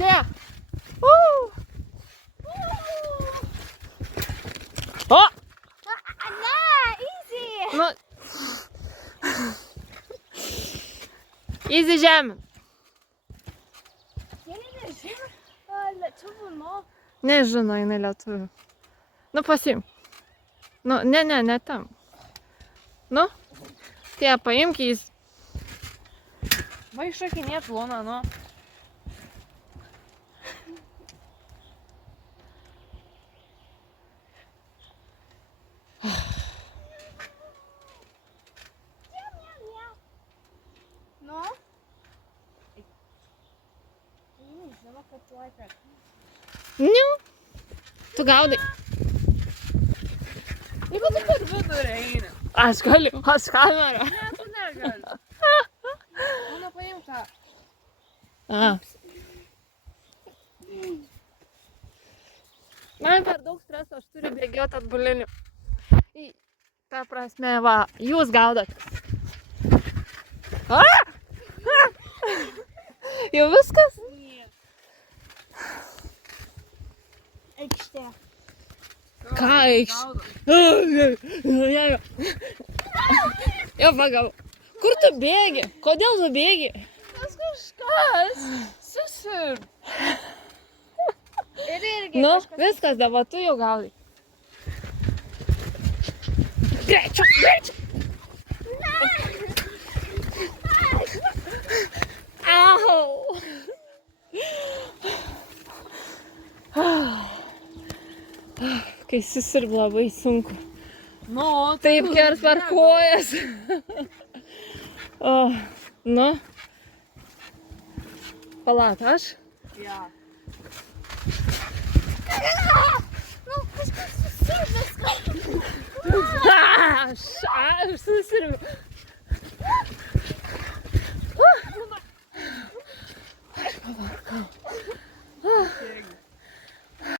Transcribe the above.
Te. O! Ne, easy. Nu. Easy žemė. Lietuvių, nu. Nežino, jinai lietuvių. Nu, pasiimk. Nu, ne tam. Nu, tie paimk jis. Va iššokinėt Luna, nu. Nu? Žinoma, kad tu laikas. Niu. Tu gaudai. Jeigu tu per vidurį eini. Aš galiu, aš kamerą. Ne, tu negali. Mano paimk tą. A. Man per daug streso, aš turiu bėgioti atbuliniu. Ta prasme, va, jūs gaudot. A! Jau viskas? Aikštė. Ką aikštė? Jau pagavau. Kur tu bėgi? Kodėl tu bėgi? Tas kažkas. Susir. Ir irgi Nu, kažkas. viskas, dabar tu jau gaudai. Trečio. Au. Kai susirb labai sunku. Nu, Taip kers per kojas. O, nu. Palat, aš? Ja. Nu, kažkas susirvęs. Aš susirbiu.